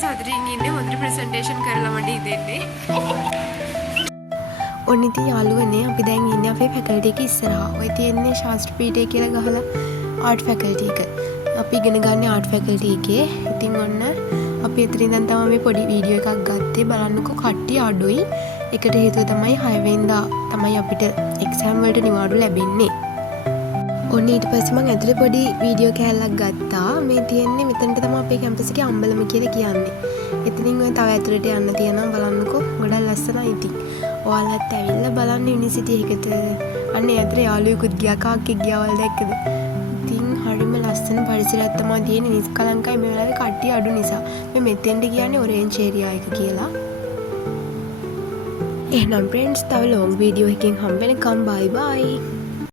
සතුටින් ඉන්නේ හොඳට ප්‍රසන්ටේෂන් කරලා මට හිතෙන්නේ. ඔන්න ඉතින් යාළුවනේ අපි දැන් ඉන්නේ අපේ ෆැකල්ටි එක ඉස්සරහා. ඔය තියෙන්නේ ශාස්ත්‍ර පීඨය කියලා ගහලා ආර්ට් ෆැකල්ටි එක. අපි ඉගෙන ගන්න ආර්ට් ෆැකල්ටි එකේ. ඉතින් ඔන්න අපි එතන ඉඳන් තමයි මේ පොඩි වීඩියෝ එකක් ගත්තේ. බලන්නකෝ කට්ටිය අඩුයි. ඒකට හේතුව තමයි 6 වෙනිදා තමයි අපිට එක්සෑම් වලට නිවාඩු ලැබෙන්නේ. ඔන්න ඊට පස්සේ මම ඇතුලේ පොඩි වීඩියෝ කෑල්ලක් ගත්තා. මේ තියෙන්නේ මෙතනට තමයි අපේ කැම්පස් එකේ අම්බලම කියලා කියන්නේ. එතනින් ඔය තව ඇතුලට යන්න තියෙනවා බලන්නකෝ. ගොඩක් ලස්සනයි ඉතින්. ඔයාලත් ඇවිල්ලා බලන්න යුනිවර්සිටි එකට. අන්න ඇතුලේ යාළුවෙකුත් ගියා කාක්කෙක් ගියාවල් දැක්කද? ඉතින් හරිම ලස්සන පරිසරයක් තමයි තියෙන්නේ. නිස්කලංකයි මේ වෙලාවේ කට්ටිය අඩු නිසා. මේ මෙතෙන්ට කියන්නේ ඔරෙන්ජ් ඒරියා එක කියලා. එහෙනම් friends තව long video එකකින් හම්බ වෙනකම් bye bye.